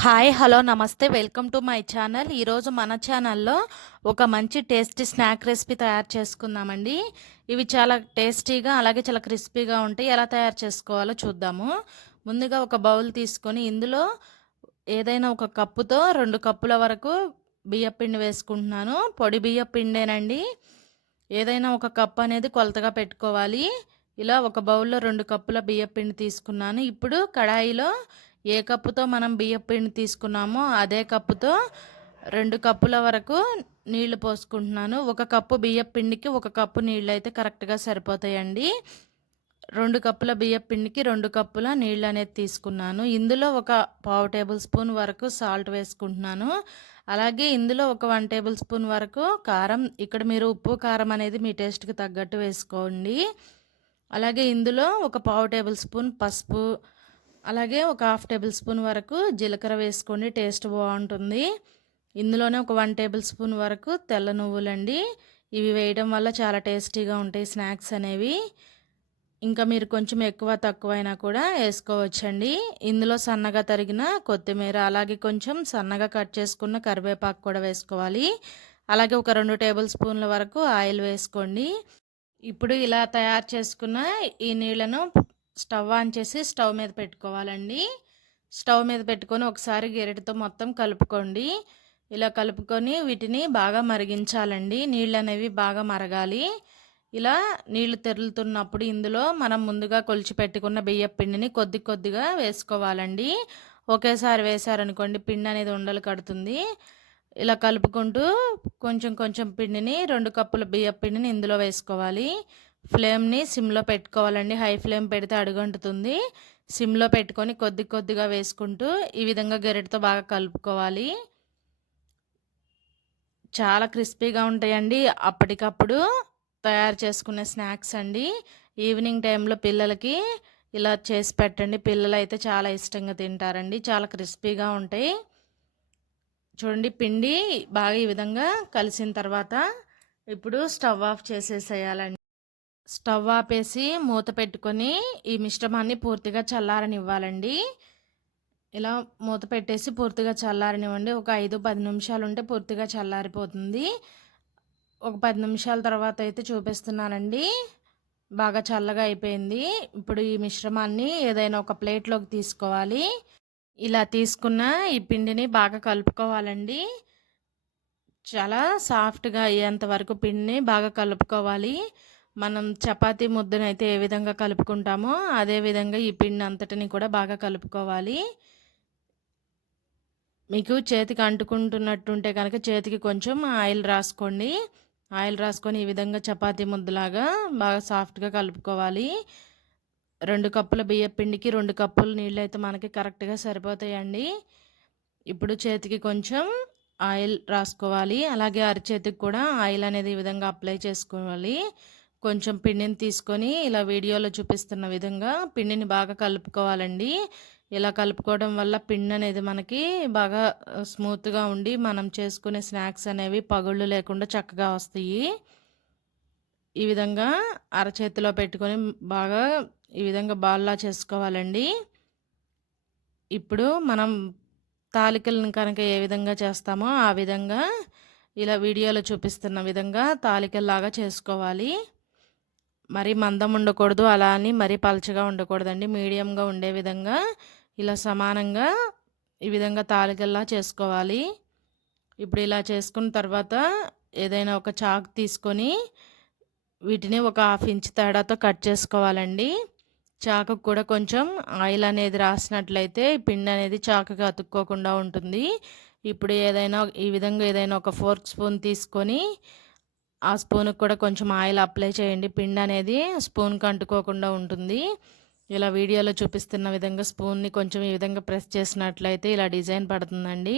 Hi hello namaste. Welcome to my channel. ఈరోజు మన ఛానల్లో ఒక మంచి టేస్టీ స్నాక్ రెసిపీ తయారు చేసుకుందామండి. ఇవి చాలా టేస్టీగా అలాగే చాలా క్రిస్పీగా ఉంటాయి. ఎలా తయారు చేసుకోవాలో చూద్దాము. ముందుగా ఒక బౌల్ తీసుకొని ఇందులో ఏదైనా ఒక కప్పుతో రెండు కప్పుల వరకు బియ్యపిండి వేసుకుంటున్నాను. పొడి బియ్యపిండేనండి ఏదైనా ఒక కప్ అనేది కొలతగా పెట్టుకోవాలి. ఇలా ఒక బౌల్లో రెండు కప్పుల బియ్యపిండి తీసుకున్నాను. ఇప్పుడు కడాయిలో ఏ కప్పుతో మనం బియ్యం పిండి తీసుకున్నామో అదే కప్పుతో రెండు కప్పుల వరకు నీళ్ళు పోసుకుంటున్నాను. ఒక కప్పు బియ్యం పిండికి ఒక కప్పు నీళ్ళు అయితే కరెక్ట్గా సరిపోతాయండి. రెండు కప్పుల బియ్యం పిండికి రెండు కప్పుల నీళ్ళు అనేది తీసుకున్నాను. ఇందులో ఒక పావు టేబుల్ స్పూన్ వరకు సాల్ట్ వేసుకుంటున్నాను. అలాగే ఇందులో ఒక వన్ టేబుల్ స్పూన్ వరకు కారం. ఇక్కడ మీరు ఉప్పు కారం అనేది మీ టేస్ట్కి తగ్గట్టు వేసుకోండి. అలాగే ఇందులో ఒక పావు టేబుల్ స్పూన్ పసుపు అలాగే ఒక హాఫ్ టేబుల్ స్పూన్ వరకు జీలకర్ర వేసుకోండి టేస్ట్ బాగుంటుంది. ఇందులోనే ఒక వన్ టేబుల్ స్పూన్ వరకు తెల్ల నువ్వులండి. ఇవి వేయడం వల్ల చాలా టేస్టీగా ఉంటాయి స్నాక్స్ అనేవి. ఇంకా మీరు కొంచెం ఎక్కువ తక్కువైనా కూడా వేసుకోవచ్చండి. ఇందులో సన్నగా తరిగిన కొత్తిమీర అలాగే కొంచెం సన్నగా కట్ చేసుకున్న కరివేపాకు కూడా వేసుకోవాలి. అలాగే ఒక రెండు టేబుల్ స్పూన్ల వరకు ఆయిల్ వేసుకోండి. ఇప్పుడు ఇలా తయారు చేసుకున్న ఈ నీళ్ళను స్టవ్ ఆన్ చేసి స్టవ్ మీద పెట్టుకోవాలండి. స్టవ్ మీద పెట్టుకొని ఒకసారి గెరటితో మొత్తం కలుపుకోండి. ఇలా కలుపుకొని వీటిని బాగా మరిగించాలండి. నీళ్ళు అనేవి బాగా మరగాలి. ఇలా నీళ్ళు తెరులుతున్నప్పుడు ఇందులో మనం ముందుగా కొలిచి పెట్టుకున్న బియ్య పిండిని కొద్ది కొద్దిగా వేసుకోవాలండి. ఒకేసారి వేసారనుకోండి పిండి అనేది ఉండలు కడుతుంది. ఇలా కలుపుకుంటూ కొంచెం కొంచెం పిండిని రెండు కప్పుల బియ్య పిండిని ఇందులో వేసుకోవాలి. ఫ్లేమ్ని సిమ్లో పెట్టుకోవాలండి. హై ఫ్లేమ్ పెడితే అడుగంటుతుంది. సిమ్లో పెట్టుకొని కొద్ది కొద్దిగా వేసుకుంటూ ఈ విధంగా గెరెట్తో బాగా కలుపుకోవాలి. చాలా క్రిస్పీగా ఉంటాయండి. అప్పటికప్పుడు తయారు చేసుకునే స్నాక్స్ అండి. ఈవినింగ్ టైంలో పిల్లలకి ఇలా చేసి పెట్టండి. పిల్లలు అయితే చాలా ఇష్టంగా తింటారండి. చాలా క్రిస్పీగా ఉంటాయి. చూడండి పిండి బాగా ఈ విధంగా కలిసిన తర్వాత ఇప్పుడు స్టవ్ ఆఫ్ చేసేసేయాలండి. స్టవ్ ఆపేసి మూత పెట్టుకొని ఈ మిశ్రమాన్ని పూర్తిగా చల్లారనివ్వాలండి. ఇలా మూత పెట్టేసి పూర్తిగా చల్లారనివ్వండి. ఒక ఐదు పది నిమిషాలు ఉంటే పూర్తిగా చల్లారిపోతుంది. ఒక పది నిమిషాల తర్వాత అయితే చూపిస్తున్నానండి. బాగా చల్లగా అయిపోయింది. ఇప్పుడు ఈ మిశ్రమాన్ని ఏదైనా ఒక ప్లేట్లోకి తీసుకోవాలి. ఇలా తీసుకున్న ఈ పిండిని బాగా కలుపుకోవాలండి. చాలా సాఫ్ట్గా అయ్యేంత వరకు పిండిని బాగా కలుపుకోవాలి. మనం చపాతీ అయితే ఏ విధంగా కలుపుకుంటామో అదే విధంగా ఈ పిండి అంతటిని కూడా బాగా కలుపుకోవాలి. మీకు చేతికి అంటుకుంటున్నట్టుంటే కనుక చేతికి కొంచెం ఆయిల్ రాసుకోండి. ఆయిల్ రాసుకొని ఈ విధంగా చపాతీ ముద్దలాగా బాగా సాఫ్ట్గా కలుపుకోవాలి. రెండు కప్పుల బియ్య పిండికి రెండు కప్పులు నీళ్ళు అయితే మనకి కరెక్ట్గా సరిపోతాయండి. ఇప్పుడు చేతికి కొంచెం ఆయిల్ రాసుకోవాలి. అలాగే అరిచేతికి కూడా ఆయిల్ అనేది ఈ విధంగా అప్లై చేసుకోవాలి. కొంచెం పిండిని తీసుకొని ఇలా వీడియోలో చూపిస్తున్న విధంగా పిండిని బాగా కలుపుకోవాలండి. ఇలా కలుపుకోవడం వల్ల పిండి అనేది మనకి బాగా స్మూత్గా ఉండి మనం చేసుకునే స్నాక్స్ అనేవి పగుళ్ళు లేకుండా చక్కగా వస్తాయి. ఈ విధంగా అరచేతిలో పెట్టుకొని బాగా ఈ విధంగా బాల్లా చేసుకోవాలండి. ఇప్పుడు మనం తాలికలను కనుక ఏ విధంగా చేస్తామో ఆ విధంగా ఇలా వీడియోలో చూపిస్తున్న విధంగా తాలికల్లాగా చేసుకోవాలి. మరీ మందం ఉండకూడదు అలా అని మరీ పలచగా ఉండకూడదండి. మీడియంగా ఉండే విధంగా ఇలా సమానంగా ఈ విధంగా తాలికల్లా చేసుకోవాలి. ఇప్పుడు ఇలా చేసుకున్న తర్వాత ఏదైనా ఒక చాక్ తీసుకొని వీటిని ఒక హాఫ్ ఇంచ్ తేడాతో కట్ చేసుకోవాలండి. చాకు కూడా కొంచెం ఆయిల్ అనేది రాసినట్లయితే పిండి అనేది చాకుకి అతుక్కోకుండా ఉంటుంది. ఇప్పుడు ఏదైనా ఈ విధంగా ఏదైనా ఒక ఫోర్క్ స్పూన్ తీసుకొని ఆ స్పూన్కి కూడా కొంచెం ఆయిల్ అప్లై చేయండి. పిండి అనేది స్పూన్కి అంటుకోకుండా ఉంటుంది. ఇలా వీడియోలో చూపిస్తున్న విధంగా స్పూన్ని కొంచెం ఈ విధంగా ప్రెస్ చేసినట్లయితే ఇలా డిజైన్ పడుతుందండి.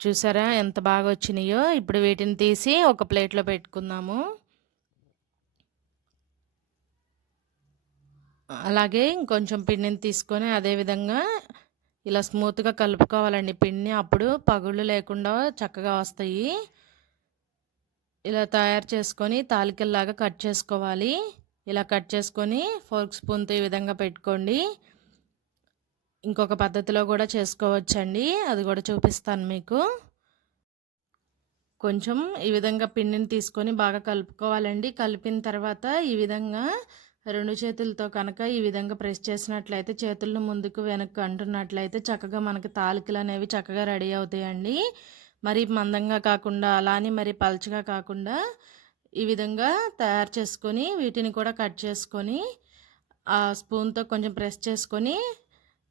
చూసారా ఎంత బాగా వచ్చినాయో? ఇప్పుడు వీటిని తీసి ఒక ప్లేట్లో పెట్టుకుందాము. అలాగే ఇంకొంచెం పిండిని తీసుకొని అదేవిధంగా ఇలా స్మూత్గా కలుపుకోవాలండి. పిండిని అప్పుడు పగుళ్ళు లేకుండా చక్కగా వస్తాయి. ఇలా తయారు చేసుకొని తాలికల్లాగా కట్ చేసుకోవాలి. ఇలా కట్ చేసుకొని ఫోర్క్ స్పూన్తో ఈ విధంగా పెట్టుకోండి. ఇంకొక పద్ధతిలో కూడా చేసుకోవచ్చండి. అది కూడా చూపిస్తాను మీకు. కొంచెం ఈ విధంగా పిండిని తీసుకొని బాగా కలుపుకోవాలండి. కలిపిన తర్వాత ఈ విధంగా రెండు చేతులతో కనుక ఈ విధంగా ప్రెస్ చేసినట్లయితే చేతులను ముందుకు వెనక్కు అంటున్నట్లయితే చక్కగా మనకి తాలికలు అనేవి చక్కగా రెడీ అవుతాయండి. మరి మందంగా కాకుండా అలానే మరి పల్చగా కాకుండా ఈ విధంగా తయారు చేసుకొని వీటిని కూడా కట్ చేసుకొని ఆ స్పూన్తో కొంచెం ప్రెస్ చేసుకొని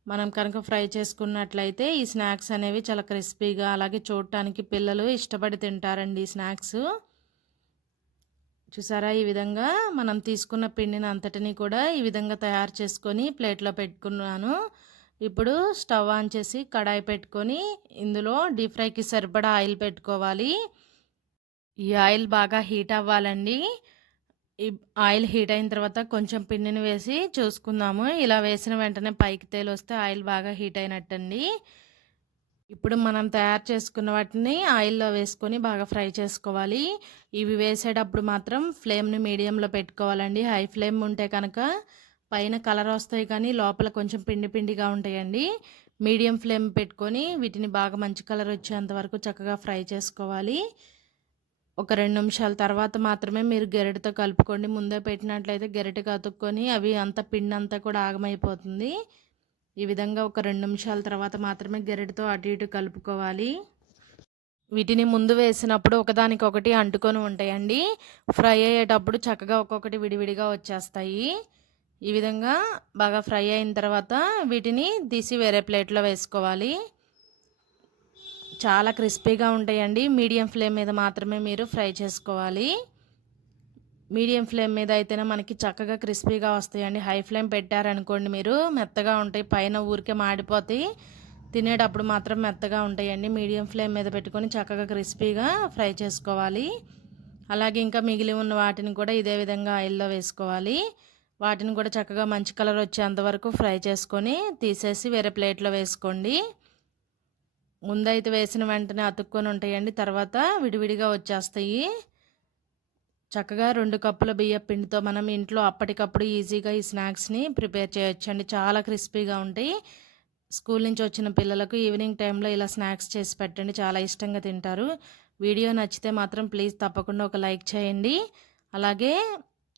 మనం కనుక ఫ్రై చేసుకున్నట్లయితే ఈ స్నాక్స్ అనేవి చాలా క్రిస్పీగా అలాగే చూడటానికి పిల్లలు ఇష్టపడి తింటారండి ఈ స్నాక్స్. చూసారా? ఈ విధంగా మనం తీసుకున్న పిండిని అంతటిని కూడా ఈ విధంగా తయారు చేసుకొని ప్లేట్లో పెట్టుకున్నాను. ఇప్పుడు స్టవ్ ఆన్ చేసి కడాయి పెట్టుకొని ఇందులో డీప్ ఫ్రైకి సరిపడా ఆయిల్ పెట్టుకోవాలి. ఈ ఆయిల్ బాగా హీట్ అవ్వాలండి. ఈ ఆయిల్ హీట్ అయిన తర్వాత కొంచెం పిండిని వేసి చూసుకుందాము. ఇలా వేసిన వెంటనే పైకి తేలి వస్తే ఆయిల్ బాగా హీట్ అయినట్టండి. ఇప్పుడు మనం తయారు చేసుకున్న వాటిని ఆయిల్లో వేసుకొని బాగా ఫ్రై చేసుకోవాలి. ఇవి వేసేటప్పుడు మాత్రం ఫ్లేమ్ని మీడియంలో పెట్టుకోవాలండి. హై ఫ్లేమ్ ఉంటే కనుక పైన కలర్ వస్తాయి కానీ లోపల కొంచెం పిండి పిండిగా ఉంటాయండి. మీడియం ఫ్లేమ్ పెట్టుకొని వీటిని బాగా మంచి కలర్ వచ్చేంత వరకు చక్కగా ఫ్రై చేసుకోవాలి. ఒక రెండు నిమిషాల తర్వాత మాత్రమే మీరు గెరటితో కలుపుకోండి. ముందే పెట్టినట్లయితే గెరటికి అతుక్కొని అవి అంత పిండి అంతా కూడా ఆగమైపోతుంది. ఈ విధంగా ఒక రెండు నిమిషాల తర్వాత మాత్రమే గెరటితో అటు ఇటు కలుపుకోవాలి. వీటిని ముందు వేసినప్పుడు ఒకదానికొకటి అంటుకొని ఉంటాయండి. ఫ్రై అయ్యేటప్పుడు చక్కగా ఒక్కొక్కటి విడివిడిగా వచ్చేస్తాయి. ఈ విధంగా బాగా ఫ్రై అయిన తర్వాత వీటిని తీసి వేరే ప్లేట్లో వేసుకోవాలి. చాలా క్రిస్పీగా ఉంటాయండి. మీడియం ఫ్లేమ్ మీద మాత్రమే మీరు ఫ్రై చేసుకోవాలి. మీడియం ఫ్లేమ్ మీద అయితేనే మనకి చక్కగా క్రిస్పీగా వస్తాయండి. హై ఫ్లేమ్ పెట్టారనుకోండి మీరు మెత్తగా ఉంటాయి. పైన ఊరికే మాడిపోతాయి. తినేటప్పుడు మాత్రం మెత్తగా ఉంటాయండి. మీడియం ఫ్లేమ్ మీద పెట్టుకొని చక్కగా క్రిస్పీగా ఫ్రై చేసుకోవాలి. అలాగే ఇంకా మిగిలి ఉన్న వాటిని కూడా ఇదే విధంగా ఆయిల్లో వేసుకోవాలి. వాటిని కూడా చక్కగా మంచి కలర్ వచ్చేంత వరకు ఫ్రై చేసుకొని తీసేసి వేరే ప్లేట్లో వేసుకోండి. ముందైతే వేసిన వెంటనే అతుక్కొని ఉంటాయండి తర్వాత విడివిడిగా వచ్చేస్తాయి. చక్కగా రెండు కప్పుల బియ్య పిండితో మనం ఇంట్లో అప్పటికప్పుడు ఈజీగా ఈ స్నాక్స్ని ప్రిపేర్ చేయొచ్చండి. చాలా క్రిస్పీగా ఉంటాయి. స్కూల్ నుంచి వచ్చిన పిల్లలకు ఈవినింగ్ టైంలో ఇలా స్నాక్స్ చేసి పెట్టండి చాలా ఇష్టంగా తింటారు. వీడియో నచ్చితే మాత్రం ప్లీజ్ తప్పకుండా ఒక లైక్ చేయండి. అలాగే